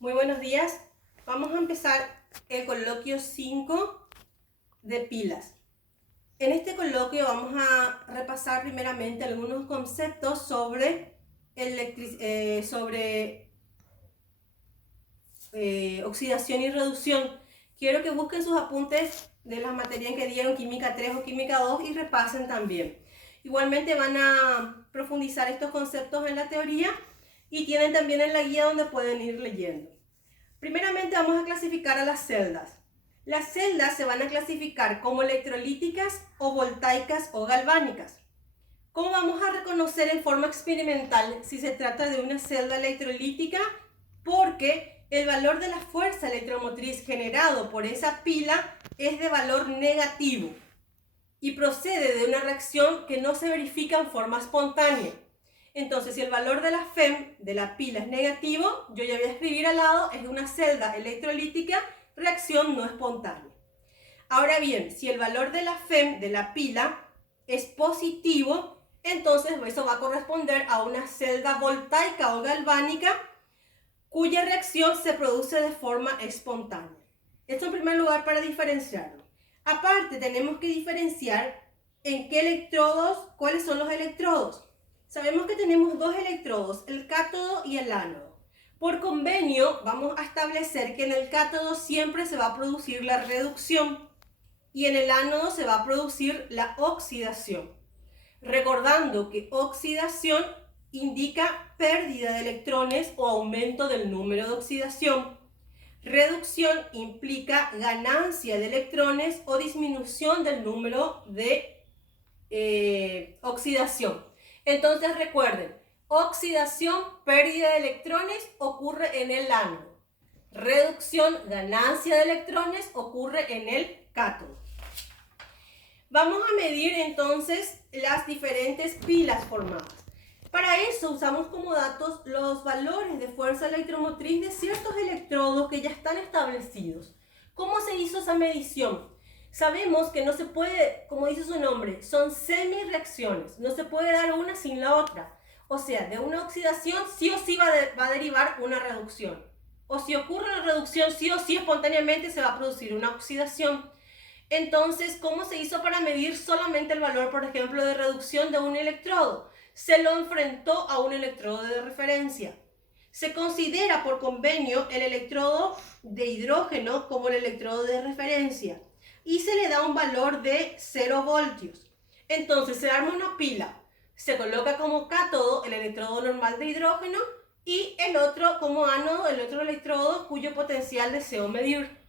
Muy buenos días. Vamos a empezar el coloquio 5 de pilas. En este coloquio vamos a repasar primeramente algunos conceptos sobre, oxidación y reducción. Quiero que busquen sus apuntes de las materias que dieron, química 3 o química 2, y repasen también. Igualmente van a profundizar estos conceptos en la teoría y tienen también en la guía donde pueden ir leyendo. Primeramente vamos a clasificar a las celdas. Las celdas se van a clasificar como electrolíticas o voltaicas o galvánicas. ¿Cómo vamos a reconocer en forma experimental si se trata de una celda electrolítica? Porque el valor de la fuerza electromotriz generado por esa pila es de valor negativo y procede de una reacción que no se verifica en forma espontánea. Entonces, si el valor de la FEM de la pila es negativo, yo ya voy a escribir al lado, es una celda electrolítica, reacción no espontánea. Ahora bien, si el valor de la FEM de la pila es positivo, entonces eso va a corresponder a una celda voltaica o galvánica cuya reacción se produce de forma espontánea. Esto en primer lugar para diferenciarlo. Aparte, tenemos que diferenciar en qué electrodos, cuáles son los electrodos. Sabemos que tenemos dos electrodos, el cátodo y el ánodo. Por convenio, vamos a establecer que en el cátodo siempre se va a producir la reducción y en el ánodo se va a producir la oxidación. Recordando que oxidación indica pérdida de electrones o aumento del número de oxidación. Reducción implica ganancia de electrones o disminución del número de oxidación. Entonces recuerden, oxidación, pérdida de electrones, ocurre en el ánodo. Reducción, ganancia de electrones, ocurre en el cátodo. Vamos a medir entonces las diferentes pilas formadas. Para eso usamos como datos los valores de fuerza electromotriz de ciertos electrodos que ya están establecidos. ¿Cómo se hizo esa medición? Sabemos que no se puede, como dice su nombre, son semi-reacciones, no se puede dar una sin la otra. O sea, de una oxidación sí o sí va a derivar una reducción. O si ocurre una reducción, sí o sí espontáneamente se va a producir una oxidación. Entonces, ¿cómo se hizo para medir solamente el valor, por ejemplo, de reducción de un electrodo? Se lo enfrentó a un electrodo de referencia. Se considera por convenio el electrodo de hidrógeno como el electrodo de referencia y se le da un valor de 0 voltios. Entonces se arma una pila, se coloca como cátodo el electrodo normal de hidrógeno y el otro como ánodo, el otro electrodo cuyo potencial deseo medir.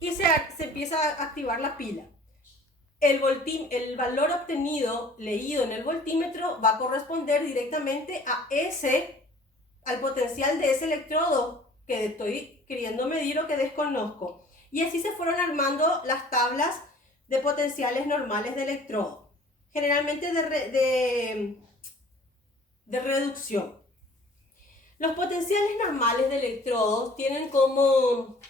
Y se empieza a activar la pila. El valor obtenido, leído en el voltímetro, va a corresponder directamente al potencial de ese electrodo que estoy queriendo medir o que desconozco. Y así se fueron armando las tablas de potenciales normales de electrodo, generalmente de reducción. Los potenciales normales de electrodos tienen como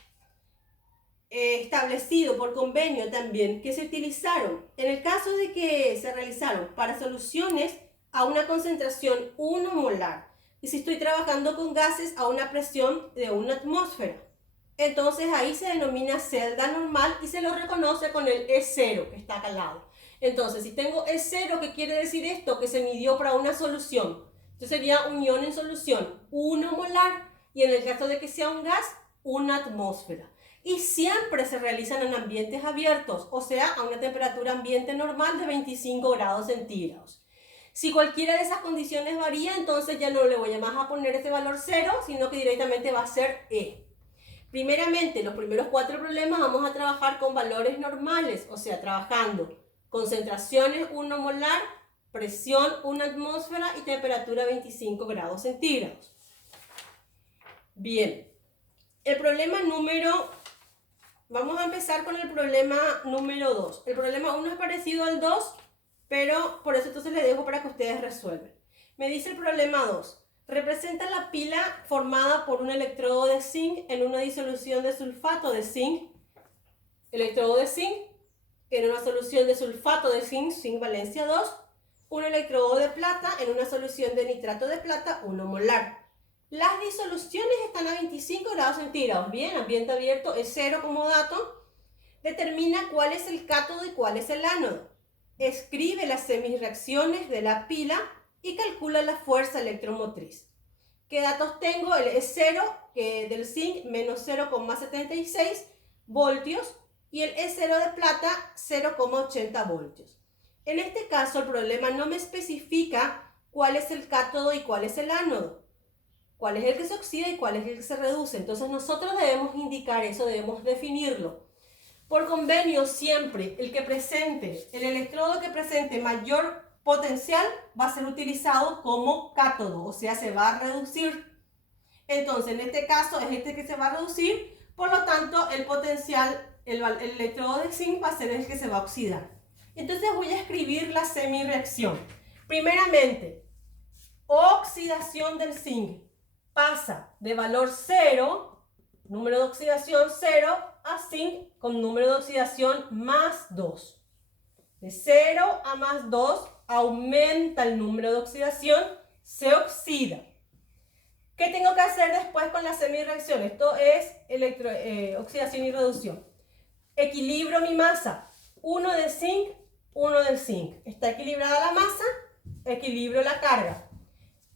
establecido por convenio también que se utilizaron en el caso de que se realizaron para soluciones a una concentración 1 molar y si estoy trabajando con gases a una presión de 1 atmósfera. Entonces ahí se denomina celda normal y se lo reconoce con el E0 que está acá al lado. Entonces si tengo E0, ¿qué quiere decir esto? Que se midió para una solución. Entonces sería unión en solución 1 molar y en el caso de que sea un gas, 1 atmósfera. Y siempre se realizan en ambientes abiertos, o sea, a una temperatura ambiente normal de 25 grados centígrados. Si cualquiera de esas condiciones varía, entonces ya no le voy a más a poner este valor 0, sino que directamente va a ser E. Primeramente, los primeros 4 problemas vamos a trabajar con valores normales, o sea, trabajando concentraciones 1 molar, presión 1 atmósfera y temperatura 25 grados centígrados. Bien, vamos a empezar con el problema número 2. El problema 1 es parecido al 2, pero por eso entonces les dejo para que ustedes resuelvan. Me dice el problema 2. Representa la pila formada por un electrodo de zinc en una disolución de sulfato de zinc. Electrodo de zinc en una solución de sulfato de zinc, zinc valencia 2. Un electrodo de plata en una solución de nitrato de plata 1 molar. Las disoluciones están a 25 grados centígrados. Bien, ambiente abierto es 0 como dato. Determina cuál es el cátodo y cuál es el ánodo. Escribe las semirreacciones de la pila y calcula la fuerza electromotriz. ¿Qué datos tengo? Es 0 del zinc menos 0,76 voltios y el E0 de plata 0,80 voltios. En este caso el problema no me especifica cuál es el cátodo y cuál es el ánodo, cuál es el que se oxida y cuál es el que se reduce. Entonces nosotros debemos indicar eso, debemos definirlo. Por convenio siempre el electrodo que presente mayor potencial va a ser utilizado como cátodo, o sea, se va a reducir. Entonces, en este caso es este que se va a reducir, por lo tanto, el potencial, el electrodo de zinc va a ser el que se va a oxidar. Entonces voy a escribir la semirreacción. Primeramente, oxidación del zinc pasa de valor 0, número de oxidación 0, a zinc con número de oxidación más 2. De 0 a más 2 aumenta el número de oxidación, se oxida. ¿Qué tengo que hacer después con la semirreacción? Esto es oxidación y reducción. Equilibro mi masa. 1 de zinc, 1 del zinc. Está equilibrada la masa, equilibro la carga.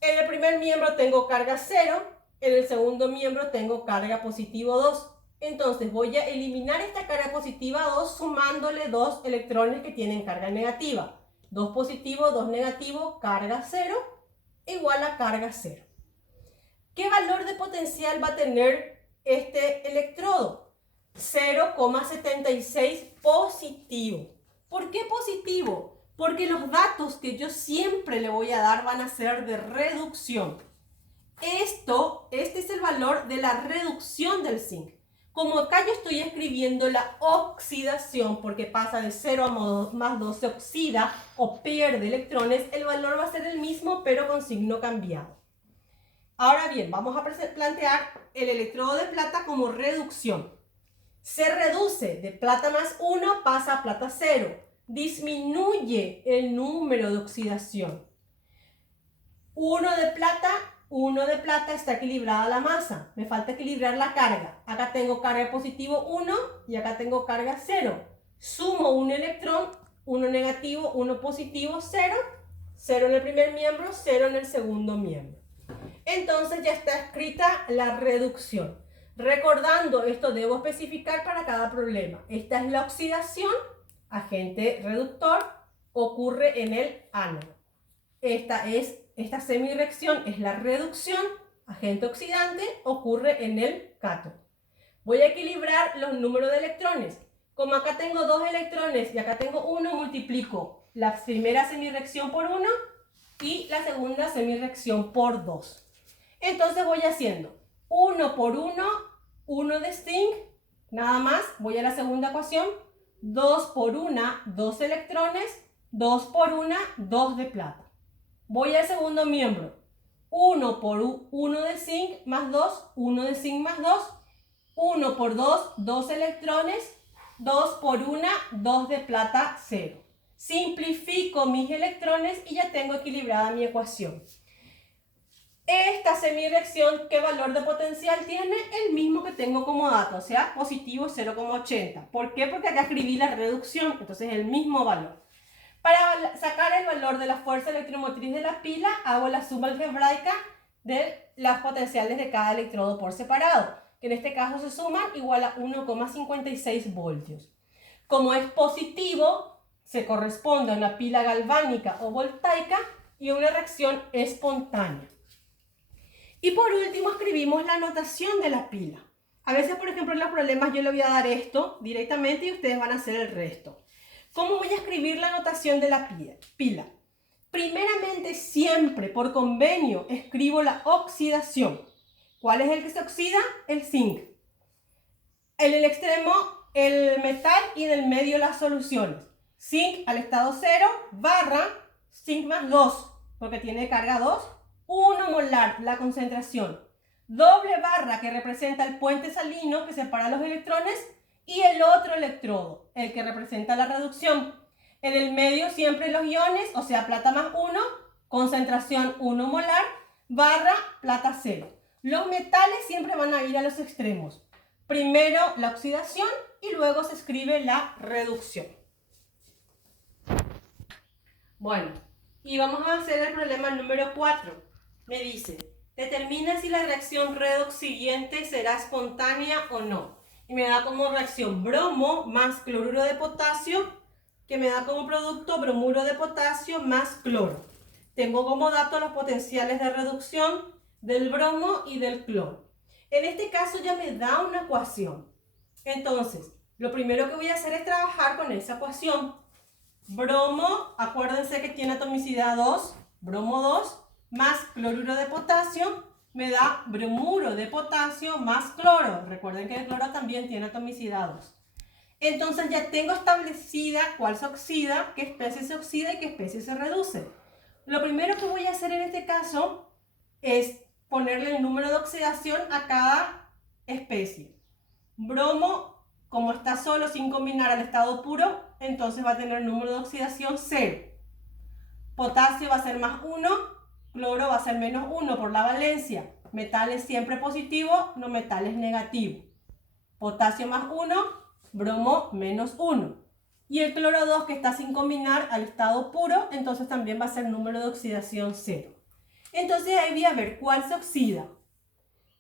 En el primer miembro tengo carga 0, en el segundo miembro tengo carga positivo 2. Entonces voy a eliminar esta carga positiva 2 sumándole 2 electrones que tienen carga negativa. 2 positivo, 2 negativo, carga 0, igual a carga 0. ¿Qué valor de potencial va a tener este electrodo? 0,76 positivo. ¿Por qué positivo? Porque los datos que yo siempre le voy a dar van a ser de reducción. Este es el valor de la reducción del zinc. Como acá yo estoy escribiendo la oxidación, porque pasa de 0 a más 2, se oxida o pierde electrones, el valor va a ser el mismo, pero con signo cambiado. Ahora bien, vamos a plantear el electrodo de plata como reducción. Se reduce de plata más 1, pasa a plata 0. Disminuye el número de oxidación. 1 de plata está equilibrada la masa. Me falta equilibrar la carga. Acá tengo carga positivo 1 y acá tengo carga 0. Sumo un electrón, 1 negativo, 1 positivo, 0. 0 en el primer miembro, 0 en el segundo miembro. Entonces ya está escrita la reducción. Recordando, esto debo especificar para cada problema. Esta es la oxidación, agente reductor, ocurre en el ánodo. Esta semirreacción es la reducción, agente oxidante, ocurre en el cátodo. Voy a equilibrar los números de electrones. Como acá tengo 2 electrones y acá tengo 1, multiplico la primera semirreacción por 1 y la segunda semirreacción por 2. Entonces voy haciendo 1 por 1, 1 de zinc, nada más, voy a la segunda ecuación, 2 por 1, 2 electrones, 2 por 1, 2 de plata. Voy al segundo miembro, 1 por 1 de zinc más 2, 1 de zinc más 2, 1 por 2, 2 electrones, 2 por 1, 2 de plata, 0. Simplifico mis electrones y ya tengo equilibrada mi ecuación. Esta semirreacción, ¿qué valor de potencial tiene? El mismo que tengo como dato, o sea, positivo 0,80. ¿Por qué? Porque acá escribí la reducción, entonces el mismo valor. Para sacar el valor de la fuerza electromotriz de la pila, hago la suma algebraica de las potenciales de cada electrodo por separado, que en este caso se suman igual a 1,56 voltios. Como es positivo, se corresponde a una pila galvánica o voltaica y una reacción espontánea. Y por último escribimos la notación de la pila. A veces, por ejemplo, en los problemas yo le voy a dar esto directamente y ustedes van a hacer el resto. ¿Cómo voy a escribir la notación de la pila? Primeramente, siempre por convenio escribo la oxidación. ¿Cuál es el que se oxida? El zinc. En el extremo, el metal y en el medio las soluciones. Zinc al estado 0 barra zinc más 2, porque tiene carga 2. 1 molar, la concentración, doble barra que representa el puente salino que separa los electrones y el otro electrodo, el que representa la reducción. En el medio siempre los iones, o sea, plata más 1, concentración 1 molar, barra plata 0. Los metales siempre van a ir a los extremos. Primero la oxidación y luego se escribe la reducción. Bueno, y vamos a hacer el problema número 4. Me dice, determina si la reacción redox siguiente será espontánea o no. Y me da como reacción bromo más cloruro de potasio, que me da como producto bromuro de potasio más cloro. Tengo como dato los potenciales de reducción del bromo y del cloro. En este caso ya me da una ecuación. Entonces, lo primero que voy a hacer es trabajar con esa ecuación. Bromo, acuérdense que tiene atomicidad 2, bromo 2, más cloruro de potasio, me da bromuro de potasio más cloro. Recuerden que el cloro también tiene atomicidad 2. Entonces ya tengo establecida cuál se oxida, qué especie se oxida y qué especie se reduce. Lo primero que voy a hacer en este caso es ponerle el número de oxidación a cada especie. Bromo, como está solo sin combinar al estado puro, entonces va a tener número de oxidación 0. Potasio va a ser más 1, cloro va a ser menos 1 por la valencia. Metal es siempre positivo, no metal es negativo. Potasio más 1, bromo menos 1. Y el cloro 2 que está sin combinar al estado puro, entonces también va a ser número de oxidación 0. Entonces ahí voy a ver cuál se oxida.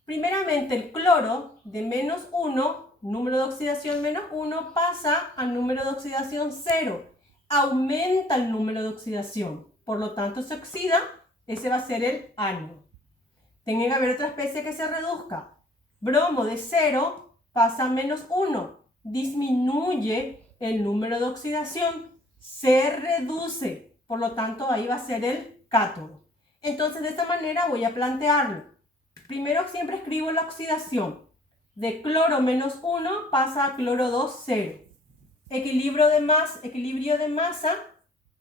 Primeramente el cloro de menos 1, número de oxidación menos 1, pasa al número de oxidación 0. Aumenta el número de oxidación. Por lo tanto se oxida, ese va a ser el ánodo. Tiene que haber otra especie que se reduzca. Bromo de 0 pasa a menos 1. Disminuye el número de oxidación. Se reduce. Por lo tanto ahí va a ser el cátodo. Entonces de esta manera voy a plantearlo. Primero siempre escribo la oxidación. De cloro menos 1 pasa a cloro 2, 0. Equilibrio de masa,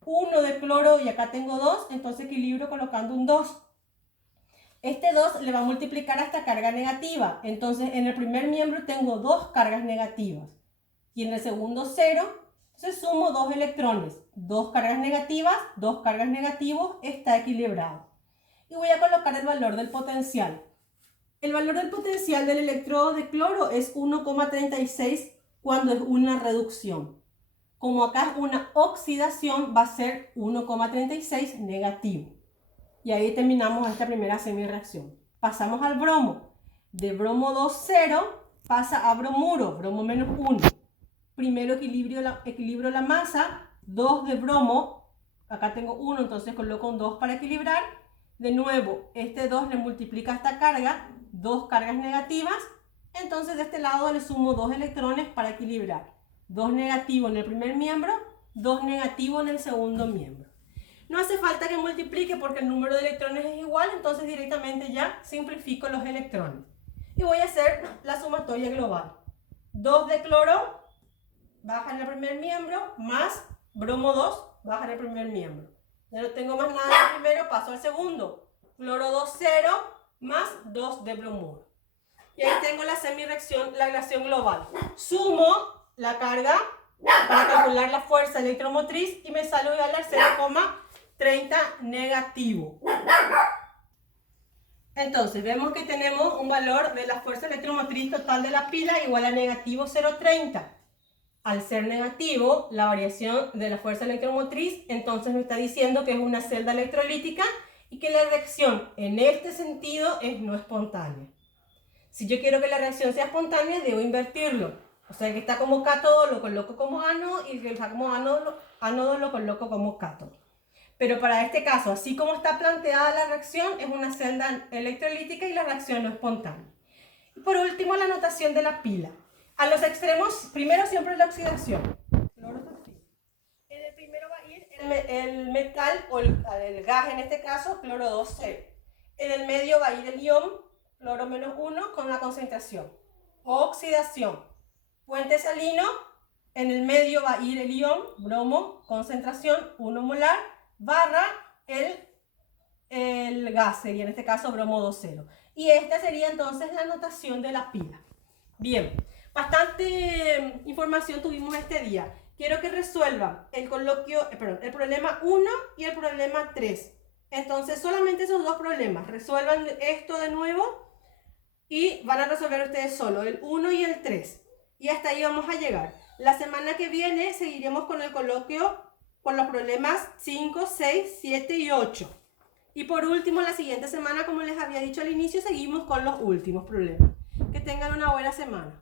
1 de cloro y acá tengo 2, entonces equilibrio colocando un 2. Este 2 le va a multiplicar hasta carga negativa, entonces en el primer miembro tengo 2 cargas negativas. Y en el segundo 0, entonces sumo 2 electrones. 2 cargas negativas, 2 cargas negativos, está equilibrado. Y voy a colocar el valor del potencial. El valor del potencial del electrodo de cloro es 1,36 cuando es una reducción. Como acá es una oxidación, va a ser 1,36 negativo. Y ahí terminamos esta primera semireacción. Pasamos al bromo. De bromo 2, 0 pasa a bromuro, bromo menos 1. Primero equilibrio la masa, 2 de bromo, acá tengo 1, entonces coloco un 2 para equilibrar. De nuevo, este 2 le multiplica esta carga, 2 cargas negativas, entonces de este lado le sumo 2 electrones para equilibrar. 2 negativos en el primer miembro, 2 negativos en el segundo miembro. No hace falta que multiplique porque el número de electrones es igual, entonces directamente ya simplifico los electrones. Y voy a hacer la sumatoria global. 2 de cloro baja en el primer miembro, más bromo 2 baja en el primer miembro. Ya no tengo más nada en el primero, paso al segundo. Cloro 2, 0, más 2 de bromuro. Y ahí tengo la semireacción, la reacción global. Sumo la carga para calcular la fuerza electromotriz y me sale igual al 0,30 negativo. Entonces vemos que tenemos un valor de la fuerza electromotriz total de la pila igual a negativo 0,30. Al ser negativo, la variación de la fuerza electromotriz, entonces me está diciendo que es una celda electrolítica y que la reacción en este sentido es no espontánea. Si yo quiero que la reacción sea espontánea, debo invertirlo. O sea, que está como cátodo lo coloco como ánodo y que está como ánodo lo coloco como cátodo. Pero para este caso, así como está planteada la reacción, es una celda electrolítica y la reacción no espontánea. Y por último, la notación de la pila. A los extremos, primero siempre la oxidación. En el primero va a ir el metal o el gas, en este caso, cloro 2, 0. En el medio va a ir el ion, cloro menos 1, con la concentración. Oxidación. Puente salino, en el medio va a ir el ion, bromo, concentración 1 molar, barra el gas, sería en este caso bromo 2, 0. Y esta sería entonces la notación de la pila. Bien. Bastante información tuvimos este día. Quiero que resuelvan el problema 1 y el problema 3. Entonces, solamente esos dos problemas. Resuelvan esto de nuevo. y van a resolver ustedes solo el 1 y el 3. Y hasta ahí vamos a llegar. La semana que viene seguiremos con el coloquio con los problemas 5, 6, 7 y 8. Y por último, la siguiente semana, como les había dicho al inicio, seguimos con los últimos problemas. Que tengan una buena semana.